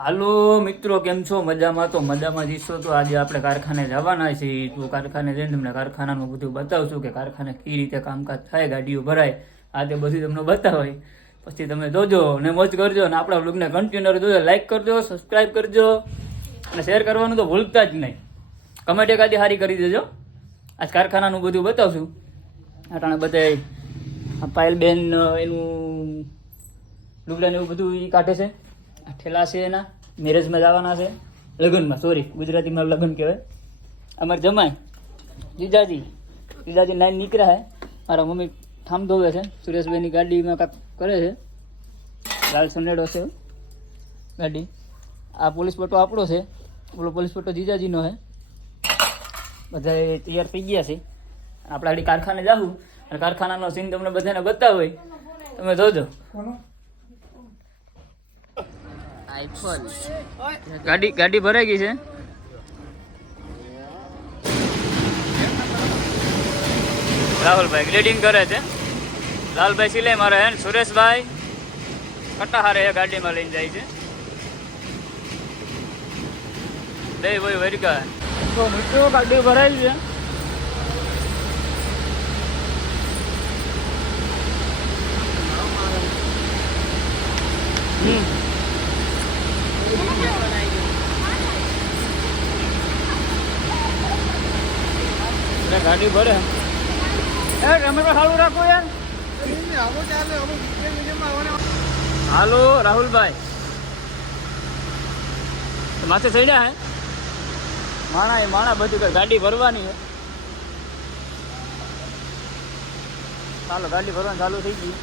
હાલો મિત્રો, કેમ છો? મજામાં? તો મજામાં જઈશો તો આજે આપણે કારખાને જવાના છીએ. તો કારખાને જઈને તમને કારખાનાનું બધું બતાવશું કે કારખાને કઈ રીતે કામકાજ થાય, ગાડીઓ ભરાય, આ તે બધું તમને બતાવાય. પછી તમે જોજો ને મોજ કરજો ને આપણા બ્લોગને કન્ટિન્યુ જોજો, લાઈક કરજો, સબસ્ક્રાઈબ કરજો અને શેર કરવાનું તો ભૂલતા જ નહીં. કમેન્ટ એકાદી સારી કરી દેજો. આજ કારખાનાનું બધું બતાવશું. અટાણે બધા પાયલબેન એનું લુગડાને એવું બધું એ કાઢે છે. આ ઠેલા છે એના મેરેજમાં જવાના છે, લગ્નમાં, સોરી ગુજરાતીમાં લગ્ન કહેવાય. અમારે જમાય જીજાજી નાઈ નીકળ્યા હે. મારા મમ્મી ઠામ ધોવે છે, સુરેશભાઈની ગાડીમાં કાંક કરે છે. લાલ સનેડો છે ગાડી. આ પોલીસ પટ્ટો આપણો છે, ઓલો પોલીસ પટ્ટો જીજાજીનો છે. બધા તૈયાર થઈ ગયા છે. આપણે આગળ કારખાને જાવું અને કારખાનાનો સીન તમને બધાને બતાવે, તમે જોજો. ગાડી ભરાઈ ગઈ છે. રાહુલભાઈ ગ્રેડિંગ કરે છે, લાલભાઈ સિલાઈ મારે છે, સુરેશભાઈ કટાહારે ગાડીમાં લઈને જાય છે. દે ભાઈ વરિકા તો મિત્રો ગાડી ભરાઈ છે. ગાડી ભરે તમે તો સારું રાખો યાર. હાલો રાહુલભાઈ, માથે ચડ્યા હે માણા બધું ગાડી ભરવાની છે. ચાલો ગાડી ભરવાની ચાલુ થઈ ગઈ.